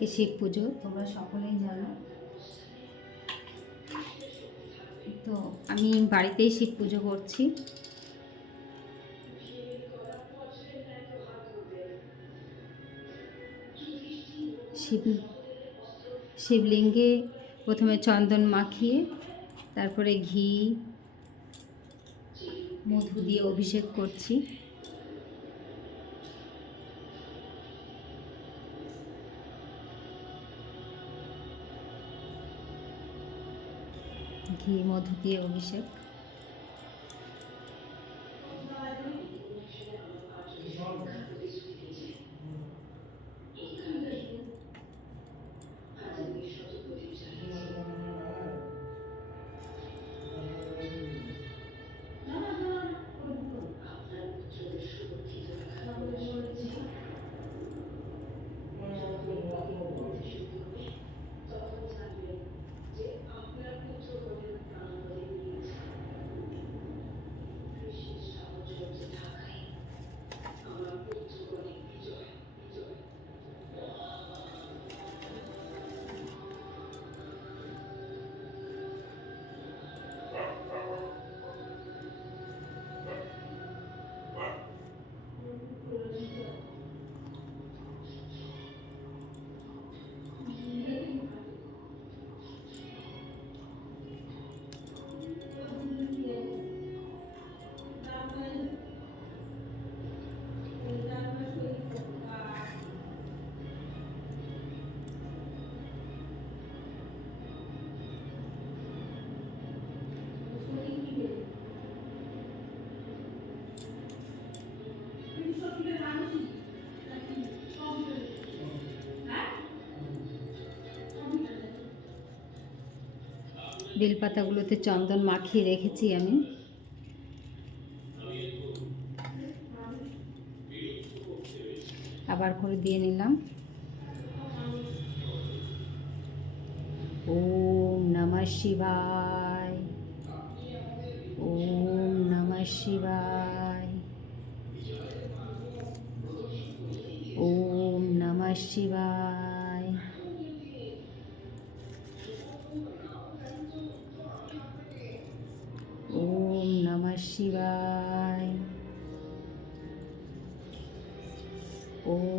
আজকে শিব পুজো, তোমরা সকলেই জানো। তো আমি বাড়িতেই শিব পুজো করছি। শিব, শিবলিঙ্গে প্রথমে চন্দন মাখিয়ে, তারপরে ঘি, মধু দিয়ে অভিষেক করছি। ঘি মধু দিয়ে অভিষেক। বেলপাতাগুলোতে চন্দন মাখিয়ে রেখেছি আমি। আবার করে দিয়ে নিলাম। ওম নমঃ শিবায়। ওম নমঃ শিবায়। シバーイ。オーナマシバーイ。オー。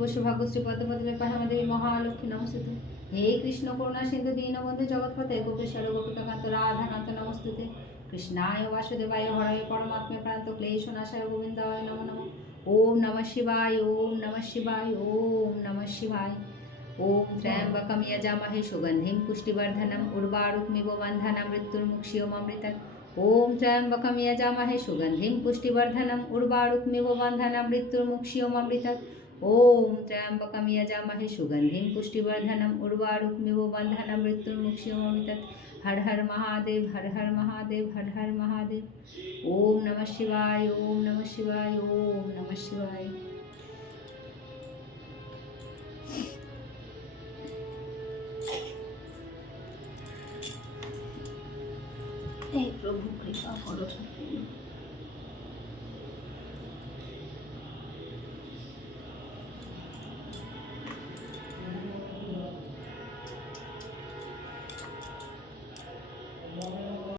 শুভ সৌভাগ্যশ্রী পদ্মপদ্মে পাহামাদের মহালক্ষ্মী নমস্তুত। হে কৃষ্ণ করুণা সিন্ধু দীনবন্ধু জগৎপথে, গোপেশ্বর গোপিকান্ত রাধাকান্ত নমস্তুতে। কৃষ্ণায় বাসুদেবায় হরায় পরমাত্মে প্রান্ত ক্লেশ নাশায় গোবিন্দায় নম নম। ওম নম শিবায়, ওম নম শিবায়, ওম নম শিবায়। ওম ত্র্যম্বকম যজামহে সুগন্ধিম পুষ্টিবর্ধনম উর্বারুকমিব বন্ধনা মৃত্যুর্মুক্ষীয়মৃতক ওম ত্র্যম্বকম যজামহে সুগন্ধিম পুষ্টিবর্ধনম উর্বারুকমিব বন্ধনা মৃত্যুর্মুক্ষীয়মৃতক ओम त्र्यंबक यजामहे सुगंधि पुष्टिवर्धनम उर्वारुकमिव बंधन मृत्युर्मुक्षिमोमितत्। हर हर महादेव, हर हर महादेव, हर हर महादेव। ओम नमः शिवाय, ओम नमः शिवाय, ओम नमः शिवाय। प्रभु, कृपा करो।